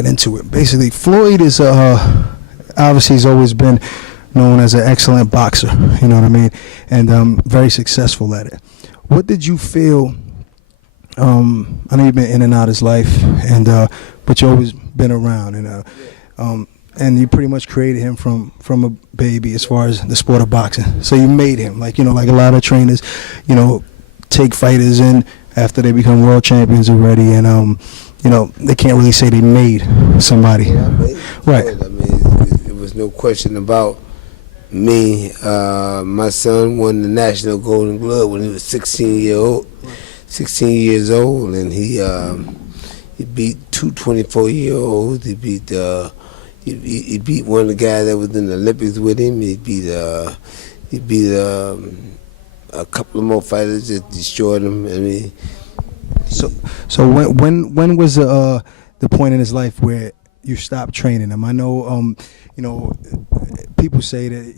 right into it. Basically, Floyd is obviously he's always been known as an excellent boxer. You know what I mean, and very successful at it. What did you feel? I know you've been in and out of his life, and but you always been around, and you pretty much created him from a baby as far as the sport of boxing. So you made him, like a lot of trainers, take fighters in after they become world champions already, and they can't really say they made somebody. Yeah, I made right. I mean, it was no question about me. My son won the National Golden Glove when he was 16 years old, and he beat two 24-year-olds. He beat one of the guys that was in the Olympics with him. He beat a couple of more fighters that destroyed him. I mean, so when was the point in his life where you stopped training him? I know people say that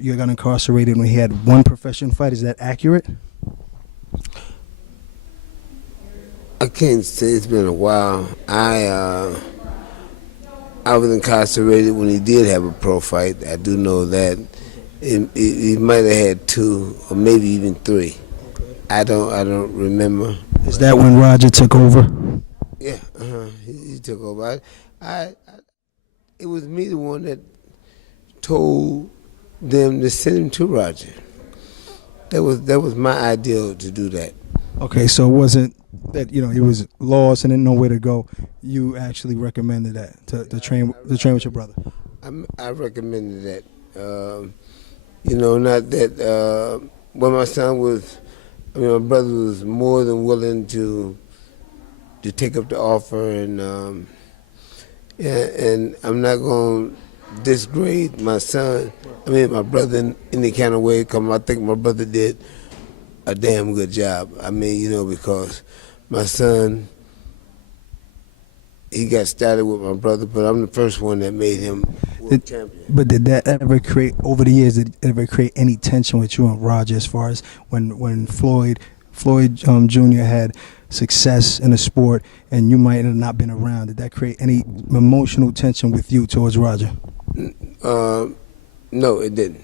you got incarcerated when he had one professional fight. Is that accurate? I can't say. It's been a while. I was incarcerated when he did have a pro fight. I do know that. He might have had two or maybe even three. I don't remember. Is that when Roger took over? Yeah, he took over. It was me the one that told them to send him to Roger. That was my idea to do that. Okay, so it wasn't that he was lost and didn't know where to go. You actually recommended that to train with your brother. I recommended that. Not that when my son was. My brother was more than willing to take up the offer, and I'm not going to disgrade my son. My brother in any kind of way. I think my brother did a damn good job. Because my son, he got started with my brother, but I'm the first one that made him world champion. But did that ever create, over the years, did it ever create any tension with you and Roger as far as when Floyd Jr. had success in the sport and you might have not been around? Did that create any emotional tension with you towards Roger? No, it didn't.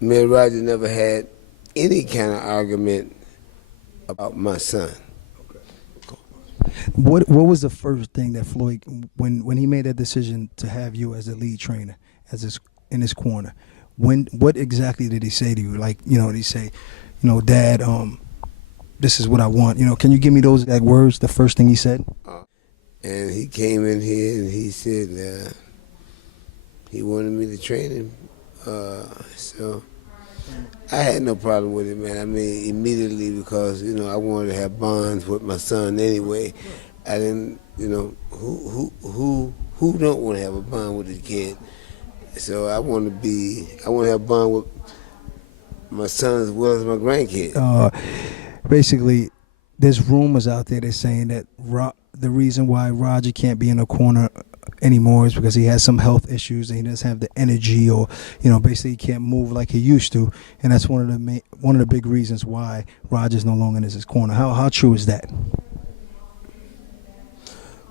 Me and Roger never had any kind of argument about my son. What was the first thing that Floyd, when he made that decision to have you as the lead trainer, in his corner, what exactly did he say to you? Did he say, Dad, this is what I want. Can you give me those exact words? The first thing he said. And he came in here and he said he wanted me to train him. So I had no problem with it, man. Immediately, because I wanted to have bonds with my son anyway. I didn't, who don't want to have a bond with his kid? So I want to have a bond with my son as well as my grandkid. Basically, there's rumors out there that's saying that the reason why Roger can't be in the corner anymore is because he has some health issues and he doesn't have the energy, or basically he can't move like he used to, and that's one of the big reasons why Roger's no longer in his corner. How true is that?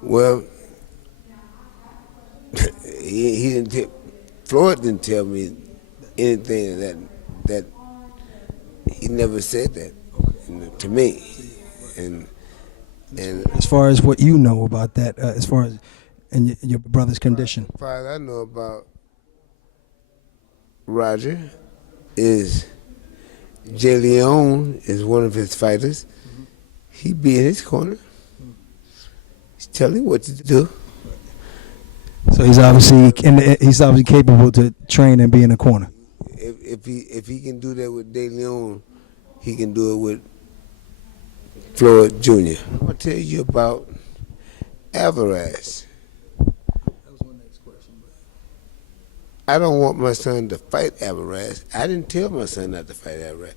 Well, he didn't. Floyd didn't tell me anything that he never said that to me, and as far as what you know about that, as far as and your brother's condition. As far as I know about Roger is Jay Leon is one of his fighters. Mm-hmm. He be in his corner. He's telling him what to do. So he's obviously capable to train and be in the corner. If he can do that with De Leon, he can do it with Floyd Jr. I'm gonna tell you about Alvarez. That was my next question. I don't want my son to fight Alvarez. I didn't tell my son not to fight Alvarez.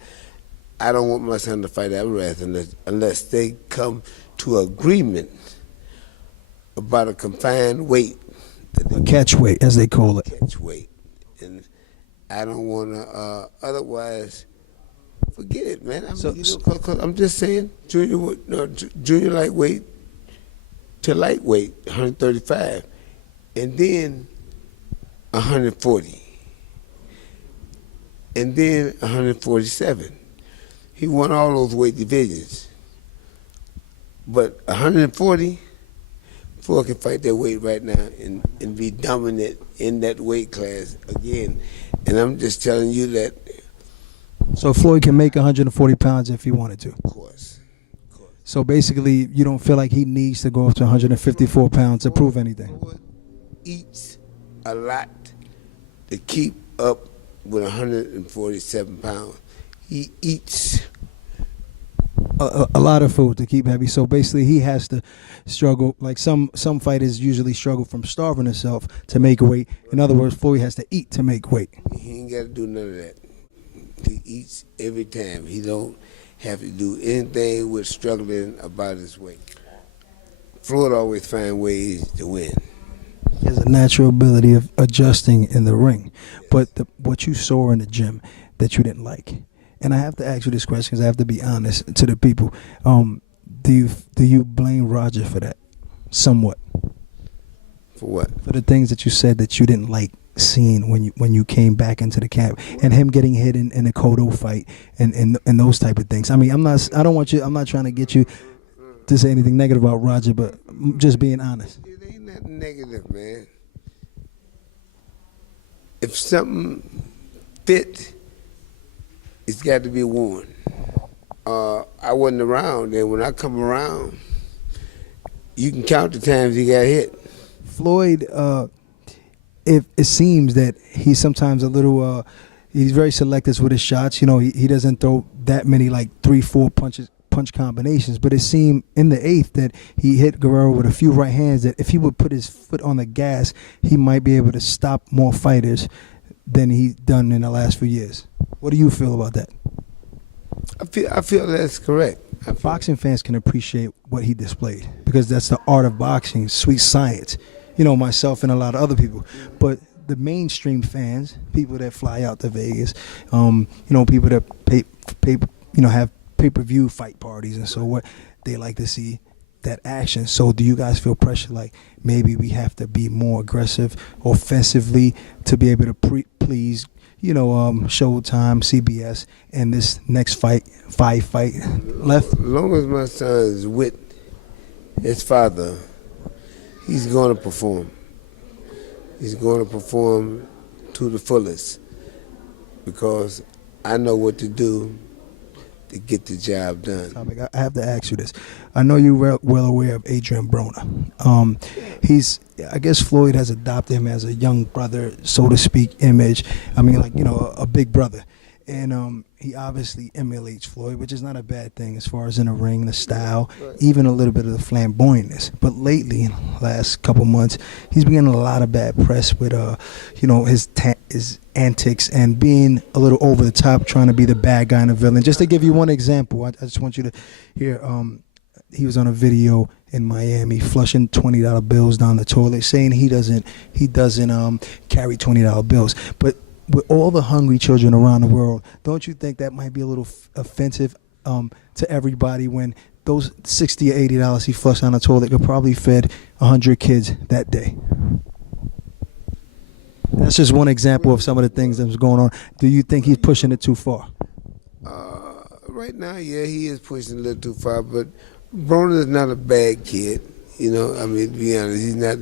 I don't want my son to fight Alvarez unless they come to agreement about a confined weight. A catch weight, as they call it. Catch weight. And I don't want to, otherwise, forget it, man. I'm just saying, junior lightweight to lightweight, 135, and then 140, and then 147. He won all those weight divisions. But 140, Floyd can fight that weight right now and be dominant in that weight class again. And I'm just telling you that. So Floyd can make 140 pounds if he wanted to. Of course. So basically, you don't feel like he needs to go up to 154 pounds to prove anything. Floyd eats a lot to keep up with 147 pounds. He eats a lot of food to keep heavy. So basically, he has to struggle. Like some fighters usually struggle from starving himself to make weight. In other words, Floyd has to eat to make weight. He ain't got to do none of that. He eats every time. He don't have to do anything with struggling about his weight. Floyd always find ways to win. He has a natural ability of adjusting in the ring. But what you saw in the gym that you didn't like, and I have to ask you this question because I have to be honest to the people. Do you blame Roger for that? Somewhat. For what? For the things that you said that you didn't like seeing when you came back into the camp, and him getting hit in the Cotto fight and those type of things. I mean, I'm not trying to get you to say anything negative about Roger, but just being honest. It ain't nothing negative, man. If something fit, it's got to be worn. I wasn't around, and when I come around, you can count the times he got hit. Floyd, it seems that he's sometimes a little, he's very selective with his shots. You know, he doesn't throw that many, like 3-4 punch combinations, but it seemed in the 8th that he hit Guerrero with a few right hands that if he would put his foot on the gas, he might be able to stop more fighters than he's done in the last few years. What do you feel about that? I feel that's correct. Boxing fans can appreciate what he displayed because that's the art of boxing, sweet science. You know, myself and a lot of other people. But the mainstream fans, people that fly out to Vegas, you know, people that have pay-per-view fight parties and so what, they like to see that action. So do you guys feel pressure like maybe we have to be more aggressive offensively to be able to please, you know, Showtime, CBS, and this next fight left? As long as my son is with his father, he's going to perform. He's going to perform to the fullest because I know what to do to get the job done. I have to ask you this. I know you're well aware of Adrian Broner. I guess Floyd has adopted him as a young brother, so to speak, image. I mean, like, you know, a big brother. And he obviously emulates Floyd, which is not a bad thing as far as in the ring, the style, even a little bit of the flamboyantness. But lately, in the last couple months, he's been getting a lot of bad press with, you know, his antics and being a little over the top, trying to be the bad guy and the villain. Just to give you one example, I just want you to hear. He was on a video in Miami flushing $20 bills down the toilet, saying he doesn't carry $20 bills, but with all the hungry children around the world, don't you think that might be a little offensive to everybody when those $60 or $80 he flushed down the toilet could probably fed 100 kids that day? That's just one example of some of the things that's going on. Do you think he's pushing it too far? Right now, yeah, he is pushing a little too far, but Broner is not a bad kid. You know, I mean, to be honest, he's not,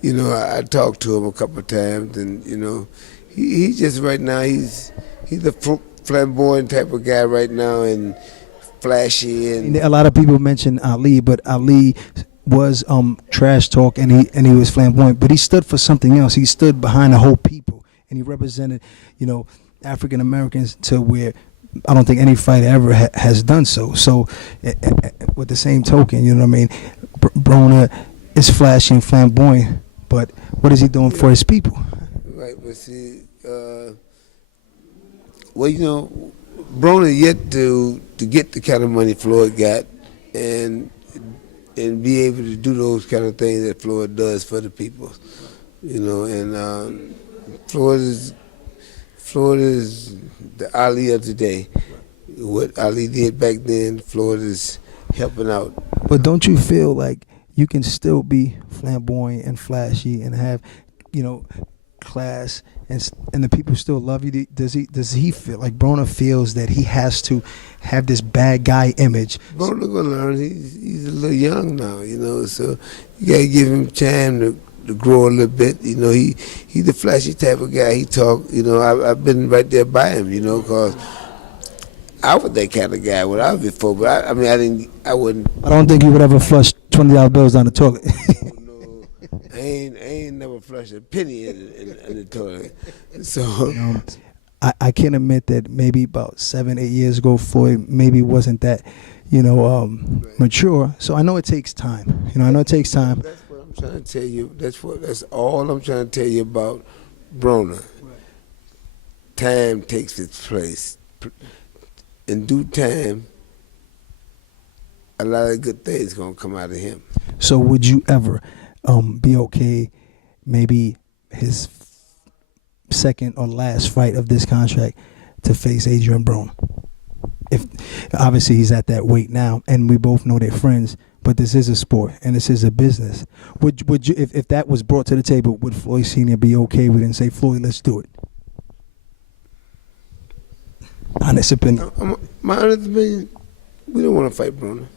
you know, I talked to him a couple of times, and, you know, he just right now, he's a flamboyant type of guy right now and flashy. And a lot of people mention Ali, but Ali was trash talk and he was flamboyant, but he stood for something else. He stood behind the whole people, and he represented, you know, African Americans to where I don't think any fighter ever has done so. So, with the same token, you know what I mean, Broner is flashy and flamboyant, but what is he doing for his people? Right, but see, well, you know, Broner yet to get the kind of money Floyd got, and be able to do those kind of things that Floyd does for the people, you know. And Floyd is the Ali of today. What Ali did back then, Floyd is helping out. But don't you feel like you can still be flamboyant and flashy and have, class, and the people still love you? Does he feel like Broner feels that he has to have this bad guy image? Broner gonna learn. He's a little young now, so you gotta give him time to grow a little bit. He's the flashy type of guy. He talk. I've been right there by him. Cause I was that kind of guy when I was before, but I wouldn't. I don't think you would ever flush $20 bills down the toilet. No, I ain't never flushed a penny in the toilet. So I can admit that maybe about 7-8 years ago, Floyd maybe wasn't that, mature. So I know it takes time. I know it takes time. That's what I'm trying to tell you. That's all I'm trying to tell you about Broner. Right. Time takes its place. In due time, a lot of good things gonna come out of him. So would you ever be okay, maybe his second or last fight of this contract, to face Adrian Broner? If obviously he's at that weight now, and we both know they're friends, but this is a sport and this is a business. Would you, if that was brought to the table, would Floyd Sr. be okay with it and say, Floyd, let's do it? Honest opinion. My honest opinion, we don't want to fight Broner.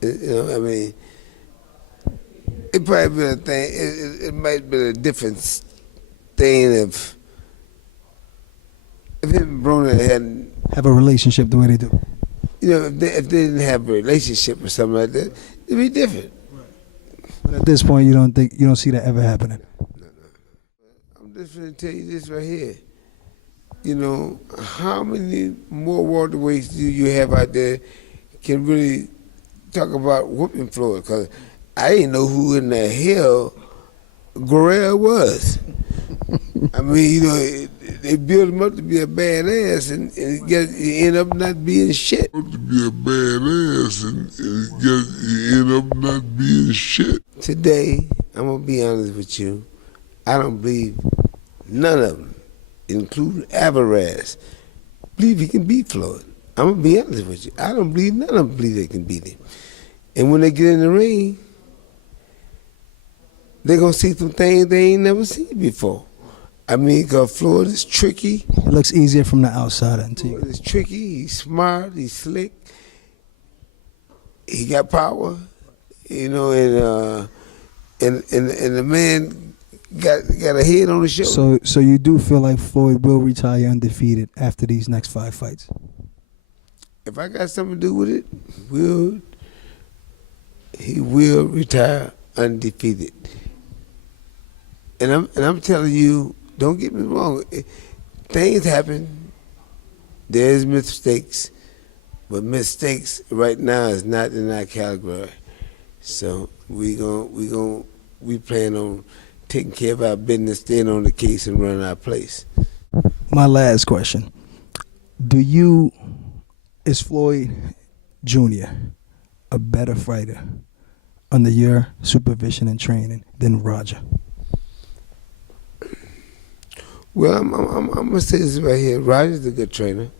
It probably been a thing. It might be a different thing if him and Broner hadn't have a relationship the way they do. If they didn't have a relationship or something like that, it'd be different. Right. But at this point, you don't see that ever happening. No. I'm just going to tell you this right here. How many more welterweights do you have out there can really talk about whooping Floyd? Because I didn't know who in the hell Guerrero was. They built him up to be a badass, and he end up not being shit. Today, I'm going to be honest with you, I don't believe none of them, including Alvarez, believe he can beat Floyd. I'm going to be honest with you. I don't believe none of them believe they can beat him. And when they get in the ring, they're going to see some things they ain't never seen before. Because Floyd is tricky. It looks easier from the outside until you. Floyd is tricky, he's smart, he's slick. He got power, and the man got a head on his shoulder. So you do feel like Floyd will retire undefeated after these next 5 fights? If I got something to do with it, he will retire undefeated. And I'm telling you, don't get me wrong, things happen. There's mistakes, but mistakes right now is not in our category. So we plan on taking care of our business, staying on the case, and running our place. My last question: is Floyd Jr. a better fighter under your supervision and training than Roger? Well, I'm gonna say this right here. Roger's a good trainer.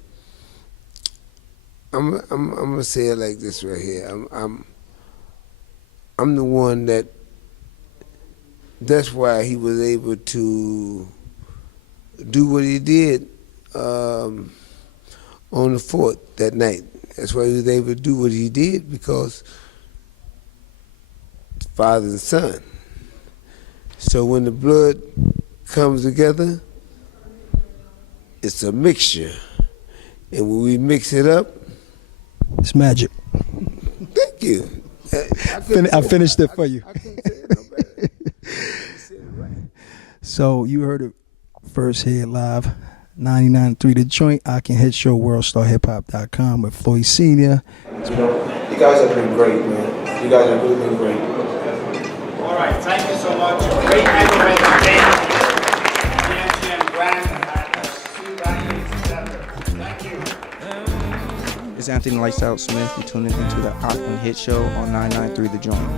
I'm gonna say it like this right here. I'm the one that's why he was able to do what he did on the 4th that night. That's why he was able to do what he did, because father and son. So when the blood comes together, it's a mixture. And when we mix it up, it's magic. Thank you. I finished it for you. I couldn't say it no better. You said it right. So you heard it first here live. 99.3 The Joint, Ak&Hitch Show, WorldStarHipHop.com with Floyd Sr. You guys have been great, man. You guys have really been great. All right, thank you so much. Great heavyweight game. GMGM Grand. See you back in December. Thank you. It's Anthony Lifestyle Smith. You're tuning into the Ak&Hitch Show on 99.3 The Joint.